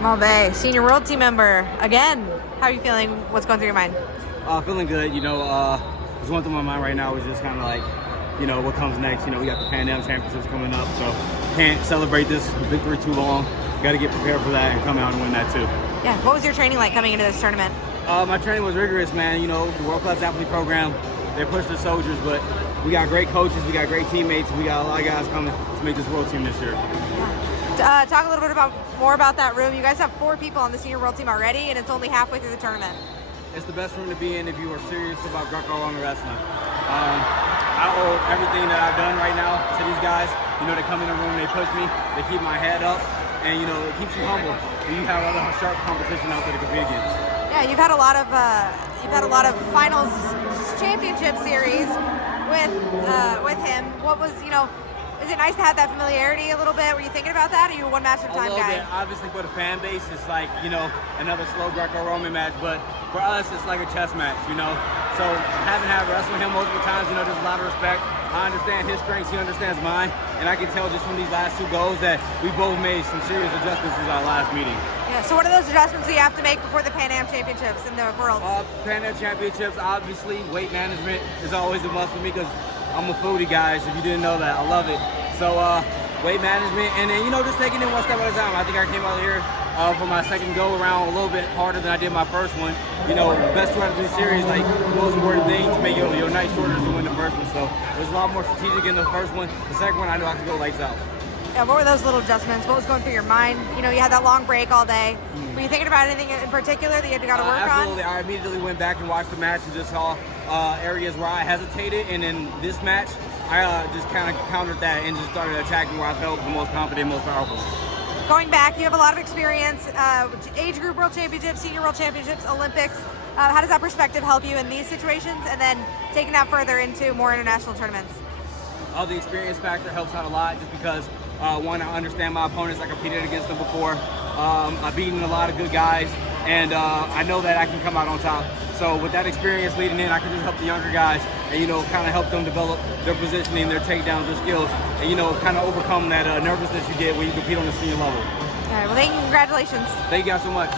Kamal Bey, Senior World Team member. Again, how are you feeling? What's going through your mind? Feeling good. What's going through my mind right now is just kind of like, what comes next. We got the Pan Am Championships coming up, so can't celebrate this victory too long. Got to get prepared for that and come out and win that too. Yeah, what was your training like coming into this tournament? My training was rigorous, man. The World Class Athlete Program, they push the soldiers, but we got great coaches, we got great teammates, we got a lot of guys coming to make this World Team this year. Yeah. Talk a little bit more about that room. You guys have 4 people on the Senior World Team already, and it's only halfway through the tournament. It's the best room to be in if you are serious about Greco-Roman wrestling. I owe everything that I've done right now to these guys. They come in the room, they push me, they keep my head up, and it keeps you humble. You have other sharp competition out there to compete against. Yeah, you've had a lot of finals championship series with him. What was is it nice to have that familiarity a little bit? Were you thinking about that? Or are you a one match at a time guy? Bit. Obviously for the fan base, it's like, another slow Greco-Roman match, but for us, it's like a chess match, So having wrestled him multiple times, there's a lot of respect. I understand his strengths, he understands mine, and I can tell just from these last 2 goals that we both made some serious adjustments since our last meeting. Yeah, so what are those adjustments that you have to make before the Pan Am Championships and the Worlds? Pan Am Championships, obviously, weight management is always a must for me because I'm a foodie, guys, if you didn't know that. I love it. So weight management, and then, just taking it one step at a time. I think I came out here for my second go-around a little bit harder than I did my first one. Best 2 out of 3 series, like, the most important thing to make your night shorter to win the first one. So it was a lot more strategic in the first one. The second one, I knew I could go lights out. Yeah, what were those little adjustments? What was going through your mind? You had that long break all day. Were you thinking about anything in particular that you had to work absolutely. on? I immediately went back and watched the match and just saw areas where I hesitated. And in this match, I just kind of countered that and just started attacking where I felt the most confident, most powerful. Going back, you have a lot of experience, age group world championships, senior world championships, Olympics. How does that perspective help you in these situations and then taking that further into more international tournaments? The experience factor helps out a lot just because, one, I understand my opponents. I competed against them before. I've beaten a lot of good guys, and I know that I can come out on top. So with that experience leading in, I can just help the younger guys and, kind of help them develop their positioning, their takedowns, their skills, and, kind of overcome that nervousness you get when you compete on the senior level. All right, well, thank you. Congratulations. Thank you guys so much.